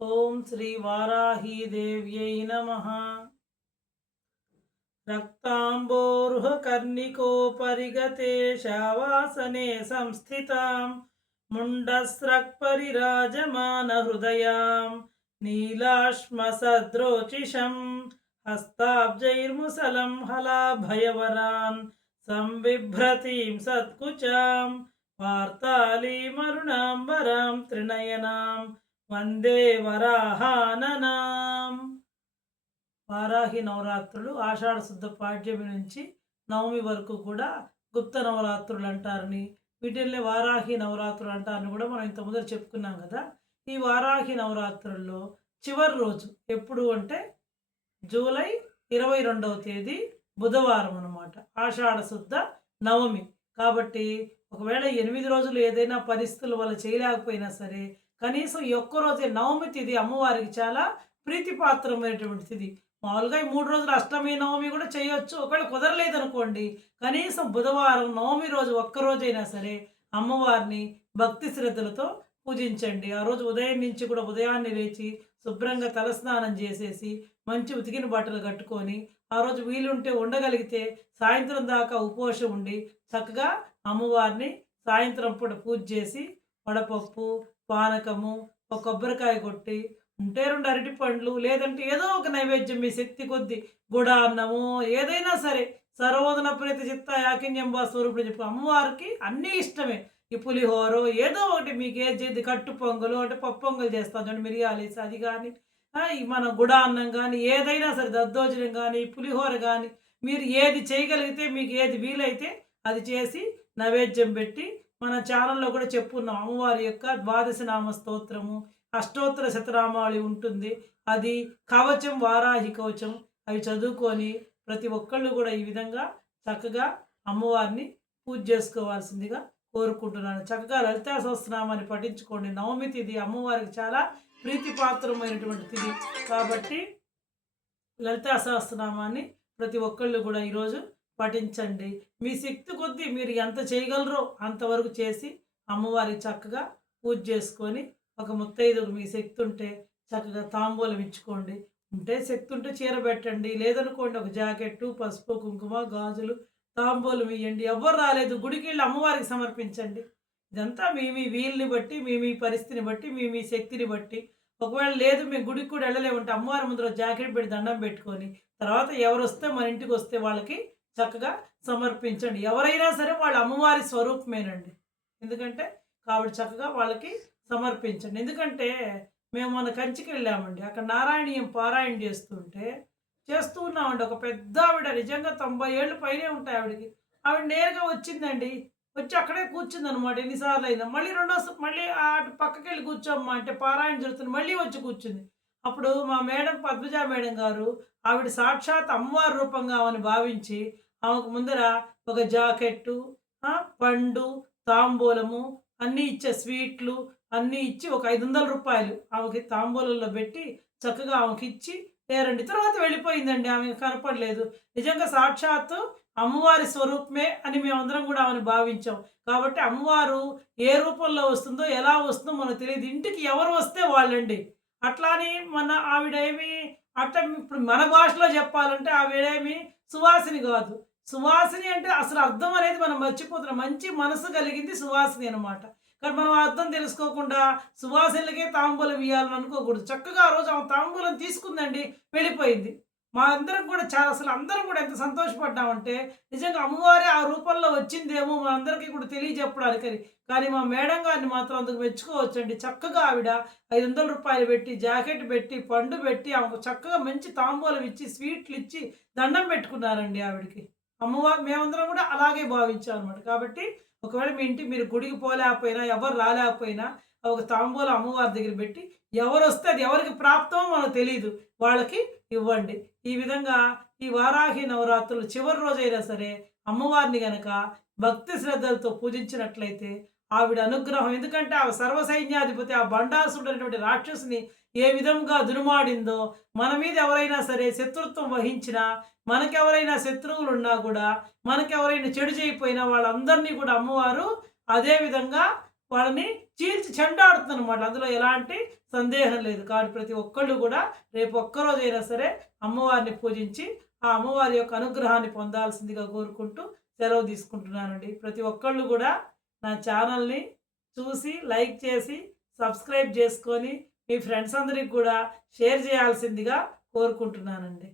ఓం శ్రీ వారాహీ దేవ్యై నమః. రక్తాంబోరుహకర్ణికోపరిగతే శావాసనే సంస్థితాం ముండస్రక్పరిరాజమానహృదయాం నీలాశ్మసద్రోచిషం హస్తాబ్జైర్ముసలం హలాభయవరాన్ సంబిభ్రతీం సత్కుచాం వార్తాళీమరుణాంబరాం త్రినయనాం వందే వరాహాననాం. వారాహి నవరాత్రులు ఆషాఢ శుద్ధ పాడ్యమి నుంచి నవమి వరకు కూడా గుప్త నవరాత్రులు అంటారని, వీటిల్ని వారాహి నవరాత్రులు అంటారని కూడా మనం ఇంత ముందర చెప్పుకున్నాం కదా. ఈ వారాహి నవరాత్రుల్లో చివరి రోజు ఎప్పుడు అంటే జూలై 22వ తేదీ బుధవారం అనమాట. ఆషాఢ శుద్ధ నవమి కాబట్టి ఒకవేళ 8 రోజులు ఏదైనా పరిస్థితుల వల్ల చేయలేకపోయినా సరే, కనీసం ఈ ఒక్క రోజే నవమి తిథి అమ్మవారికి చాలా ప్రీతిపాత్రమైనటువంటి తిథి. మామూలుగా ఈ 3 రోజులు అష్టమి నవమి కూడా చేయొచ్చు. ఒకవేళ కుదరలేదనుకోండి, కనీసం బుధవారం నవమి రోజు ఒక్కరోజైనా సరే అమ్మవారిని భక్తి శ్రద్ధలతో పూజించండి. ఆ రోజు ఉదయం నుంచి కూడా ఉదయాన్నే లేచి శుభ్రంగా తలస్నానం చేసేసి మంచి ఉతికిన బట్టలు కట్టుకొని, ఆ రోజు వీలుంటే ఉండగలిగితే సాయంత్రం దాకా ఉపవాసం ఉండి చక్కగా అమ్మవారిని సాయంత్రం పూట పూజ చేసి వడపప్పు, పానకము, ఒక కొబ్బరికాయ కొట్టి, ఉంటే 2 అరటి పండ్లు, లేదంటే ఏదో ఒక నైవేద్యం మీ శక్తి కొద్దీ గుడా అన్నము ఏదైనా సరే, సర్వోదన ప్రీతి చిత్త యాకిన్యంబా స్వరూపుడు చెప్పు అమ్మవారికి అన్నీ ఇష్టమే. ఈ పులిహోరో ఏదో ఒకటి మీకు ఏది కట్టు పొంగలు అంటే పప్పు పొంగల్ చేస్తాం చూడండి, మిరియాలేసి అది కానీ, ఈ మన గుడా అన్నం కానీ ఏదైనా సరే, దద్దోజనం కానీ పులిహోర కానీ, మీరు ఏది చేయగలిగితే మీకు ఏది వీలైతే అది చేసి నైవేద్యం పెట్టి, మన ఛానల్లో కూడా చెప్పుకున్నాం అమ్మవారి యొక్క ద్వాదశ నామ స్తోత్రము, అష్టోత్తర శతనామావళి ఉంటుంది. అది కవచం, వారాహి కవచం, అవి చదువుకొని ప్రతి ఒక్కళ్ళు కూడా ఈ విధంగా చక్కగా అమ్మవారిని పూజ చేసుకోవాల్సిందిగా కోరుకుంటున్నాను. చక్కగా లలితా సహస్రనామాన్ని పఠించుకోండి. నవమి తిథి అమ్మవారికి చాలా ప్రీతిపాత్రమైనటువంటి తిథి కాబట్టి లలితా సహస్రనామాన్ని ప్రతి ఒక్కళ్ళు కూడా ఈరోజు పఠించండి. మీ శక్తి కొద్దీ మీరు ఎంత చేయగలరో అంతవరకు చేసి అమ్మవారికి చక్కగా పూజ చేసుకొని, ఒక ముత్తైదుకు మీ శక్తి ఉంటే చక్కగా తాంబూలం ఇచ్చుకోండి. ఉంటే శక్తి ఉంటే చీర పెట్టండి, లేదనుకోండి ఒక జాకెట్టు, పసుపు, కుంకుమ, గాజులు, తాంబూలం ఇవ్వండి. ఎవ్వరు రాలేదు గుడికి వెళ్ళి అమ్మవారికి సమర్పించండి. ఇదంతా మీ మీ వీలుని బట్టి, మీ మీ పరిస్థితిని బట్టి, మీ మీ శక్తిని బట్టి. ఒకవేళ లేదు మేము గుడికి కూడా వెళ్ళలేమంటే అమ్మవారి ముందర జాకెట్ పెట్టి దండం పెట్టుకొని, తర్వాత ఎవరు వస్తే మన ఇంటికి వస్తే వాళ్ళకి చక్కగా సమర్పించండి. ఎవరైనా సరే వాళ్ళ అమ్మవారి స్వరూపమేనండి. ఎందుకంటే కాబట్టి చక్కగా వాళ్ళకి సమర్పించండి. ఎందుకంటే మేము మొన్న కంచికి వెళ్ళామండి. అక్కడ నారాయణీయం పారాయణ చేస్తూ ఉన్నామండి. ఒక పెద్ద ఆవిడ, నిజంగా 90 ఏళ్ళు పైనే ఉంటాయి ఆవిడకి. ఆవిడ నేరుగా వచ్చిందండి. వచ్చి అక్కడే కూర్చుందనమాట. ఎన్నిసార్లు అయిందో మళ్ళీ మళ్ళీ అటు పక్కకెళ్ళి కూర్చోమ్మా అంటే పారాయణ జరుగుతుంది. మళ్ళీ వచ్చి కూర్చుంది. అప్పుడు మా మేడం పద్మజ మేడం గారు ఆవిడ సాక్షాత్ అమ్మవారి రూపంగా ఆమెను భావించి ఆమెకు ముందర ఒక జాకెట్టు, పండు, తాంబూలము అన్నీ ఇచ్చే స్వీట్లు అన్నీ ఇచ్చి ఒక రూ. 500 ఆమెకి తాంబూలంలో పెట్టి చక్కగా ఆమెకిచ్చి లేరండి. తర్వాత వెళ్ళిపోయిందండి. ఆమె కనపడలేదు. నిజంగా సాక్షాత్తు అమ్మవారి స్వరూపమే అని మేమందరం కూడా ఆమెను భావించాం. కాబట్టి అమ్మవారు ఏ రూపంలో వస్తుందో, ఎలా వస్తుందో మనకు తెలియదు. ఇంటికి ఎవరు వస్తే వాళ్ళండి. అట్లా అని మన ఆవిడేమి అట్లా ఇప్పుడు మన భాషలో చెప్పాలంటే ఆవిడేమి సువాసిని కాదు. సువాసిని అంటే అసలు అర్థం అనేది మనం మర్చిపోతున్నాం. మంచి మనసు కలిగింది సువాసిని అనమాట. కానీ మనం అర్థం తెలుసుకోకుండా సువాసినులకే తాంబూలం ఇయ్యాలని అనుకోకూడదు. చక్కగా ఆ రోజు ఆమె తాంబూలం తీసుకుందండి, వెళ్ళిపోయింది. మా అందరం కూడా చాలా అసలు అందరం కూడా ఎంత సంతోషపడ్డామంటే, నిజంగా అమ్మవారే ఆ రూపంలో వచ్చిందేమో మనందరికీ కూడా తెలియజెప్పడానికని. కానీ మా మేడం గారిని మాత్రం అందుకు మెచ్చుకోవచ్చండి. చక్కగా ఆవిడ రూ. 500 పెట్టి, జాకెట్ పెట్టి, పండు పెట్టి, ఆమెకు చక్కగా మంచి తాంబూలం ఇచ్చి, స్వీట్లు ఇచ్చి దండం పెట్టుకున్నారండి ఆవిడకి. మేమందరం కూడా అలాగే భావించాం అనమాట. కాబట్టి ఒకవేళ మీ ఇంటికి మీరు గుడికి పోలేకపోయినా, ఎవరు రాలేకపోయినా, ఒక తాంబూలం అమ్మవారి దగ్గర పెట్టి, ఎవరొస్తే అది ఎవరికి ప్రాప్తమో మనకు తెలీదు, వాళ్ళకి ఇవ్వండి. ఈ విధంగా ఈ వారాహి నవరాత్రులు చివరి రోజైనా సరే అమ్మవారిని గనక భక్తి శ్రద్ధలతో పూజించినట్లయితే ఆవిడ అనుగ్రహం, ఎందుకంటే ఆ సర్వసైన్యాధిపతి ఆ బండాసుడైనటువంటి రాక్షసుని ఏ విధంగా దునుమాడిందో, మన మీద ఎవరైనా సరే శత్రుత్వం వహించినా, మనకెవరైనా శత్రువులున్నా కూడా, మనకెవరైనా చెడు చేయకపోయినా వాళ్ళందరినీ కూడా అమ్మవారు అదే విధంగా వాళ్ళని చీల్చి చెండాడుతుందనమాట. అందులో ఎలాంటి సందేహం లేదు. కాబట్టి ప్రతి ఒక్కళ్ళు కూడా రేపు ఒక్కరోజైనా సరే అమ్మవారిని పూజించి, ఆ అమ్మవారి యొక్క అనుగ్రహాన్ని పొందాల్సిందిగా కోరుకుంటూ సెలవు తీసుకుంటున్నానండి. ప్రతి ఒక్కళ్ళు కూడా నా ఛానల్‌ని చూసి, లైక్ చేసి, సబ్స్క్రైబ్ చేసుకొని, మీ ఫ్రెండ్స్ అందరికి కూడా షేర్ చేయాల్సిందిగా కోరుకుంటున్నానండి.